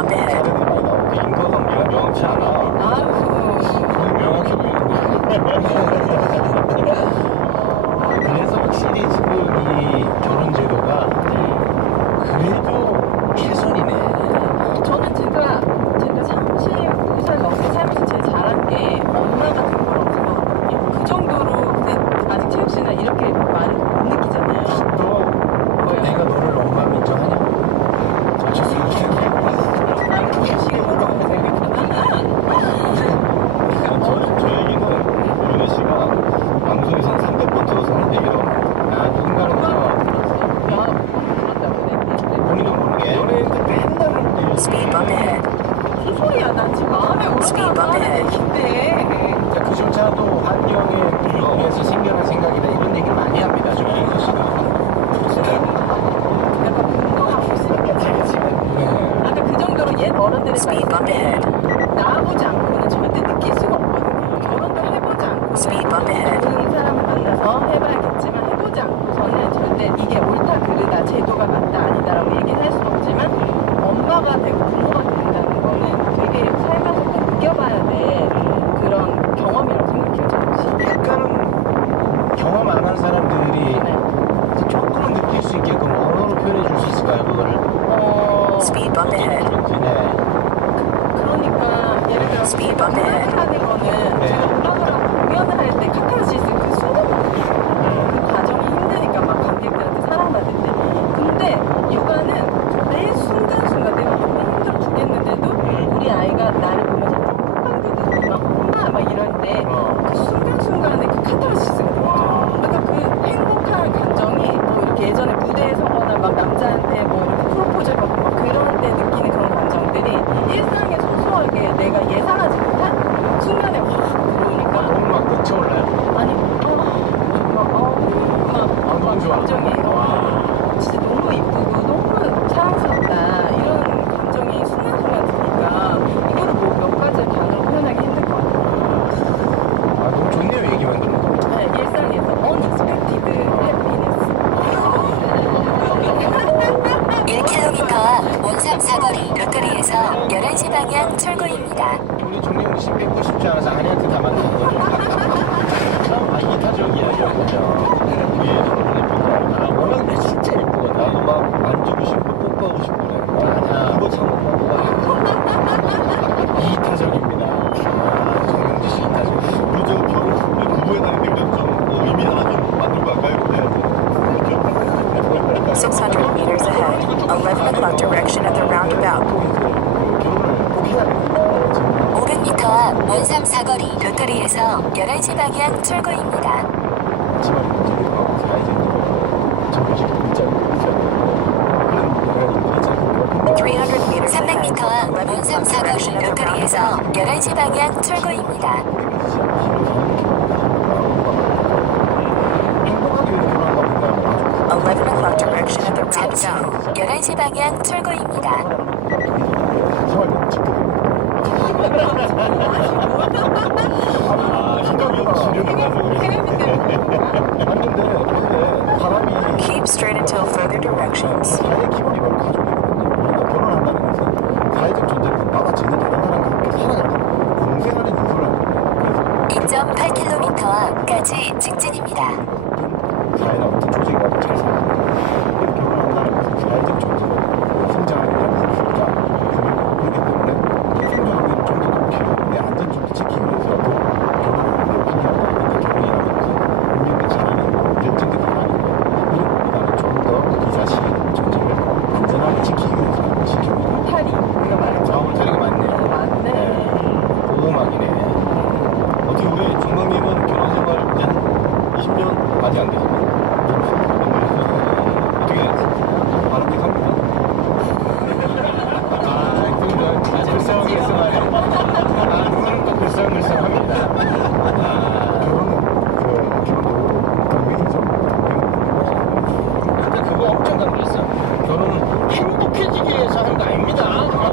bump ahead. 사례들이 많이 나오는데 인과관계가 명확치 않아. 거의 명확해 보이는데. 그래서 확실히 지금 이 결혼 제도가 그래도 최선이네. 저는 제가 35살 넘게 살면서 제일 잘한 게 엄마가 된 거라고 생각하거든요. 그 정도로 근데 아직 채욱 씨는 이렇게 많이 못 느끼잖아요. 또 내가 너를 엄마로 인정하냐? 저쳤으면 나는 그게 식으로 저 얘기는 유은혜 씨가 방송에서 300번 들어서 하는 얘기라고. 나 누군가는 본인도 모르게 연예인들 맨날 하는 얘기. Speed bump ahead. 무슨 소리야? 난 지금 마음에 올라가서 하는 얘기인데. 그 조차도 환경에 의해서 생겨난 생각이다 이런 얘기를 많이 합니다. 저 유은혜 씨가. 약간 공부하고 있으니까 제가 지금 아까 그 정도로 옛 어른들의 Speed bump ahead. 나와보지 않고는 절대 느낄 수가 없거든요. 결혼도 해보지 않고 Speed bump ahead. 좋은 사람을 만나서 해봐야겠지만 해보지 않고서는 절대 이게 옳다 그르다 제도가 맞다 아니다라고 얘기를 할 수는 없지만 엄마가 되고 부모가 된다는 거는 되게 살면서 꼭 느껴봐야 돼 그런 경험이라고 생각해요. 저는. 약간은 경험 안 한 사람들이 네. 조금은 느낄 수 있게끔 언어로 표현해 줄 수 있을까요, 그거를? Speed bump ahead. 네. 그러니까 예를 들어 Speed bump ahead. 음악을 하는 거는 네. 제가 음악을 하고 공연을 할 때 카타르시스 그 순간거든요. 그 과정이 힘드니까 막 관객들한테 사랑받을 때. 근데 요가는 매 순간순간 내가 너무 힘들어 죽겠는데도 우리 아이가 나를 보면서 막 엄마 막 이럴 때 그 순간순간에 그 카타르시스가 들어요. 그러니까 그 행복한 감정이 뭐 이렇게 예전에 무대에 서거나 막 남자한테 뭐 이렇게 프로포즈 받고 막 그런 때 느끼는 그런 감정들이 일상에 소소하게 내가 예상하지 못한 순간에 확 들어오니까 너무 막 벅차올라요? 아니 너무 좋아. 감정이 진짜 너무 이쁘고 너무 사랑스럽다 이런 감정이 순간순간 드니까 이거를 뭐 몇 가지 단어로 표현하기 힘들 것 같아요. 너무 좋네요, 얘기만 들어도. 네, 일상에서 unexpected happiness. 1km 원삼 사거리 롯데리에서 11시 방향 출구입니다. 우리 종영 씨 뺏고 싶지 않아서 아내한테 다 맞는 거죠. 이타적이야, 그죠? 워낙 내 진짜 예쁘거든. 나도 막 만지고 싶고 뽀뽀하고 싶고 그래. 아니야. 그거 잘못 본 거야. 이타적입니다. 정영지 씨 이타적. 우리 저 결혼 부부에 다니는데 우리 좀 의미 하나 좀 만들고 갈까요? 600 meters ahead. 11 o'clock direction at the roundabout. 결혼을 꼭 해야 돼. 500m 앞 원삼 사거리 롯데리에서 11시 방향 출구입니다. 집안 문제가 사이즈 정규직 문자를 그런 내가 300m 앞 원삼 사거리 롯데리에서 11시 방향 출구입니다. 행복하게 왜 결혼한 겁니까? 11 o'clock direction at the roundabout. 11시 방향 출구입니다. 생활 너무 지켜보고 생각보다 지려는 가지고 근데 사람이 Keep straight until further directions. 사회 기반이 바로 가족이거든요. 그러니까 결혼한다는 것은 사회적 존재로 나와 전혀 다른 사람과 함께 살아가는 공생하는 요소라고. 그래서 2.8km 앞까지 직진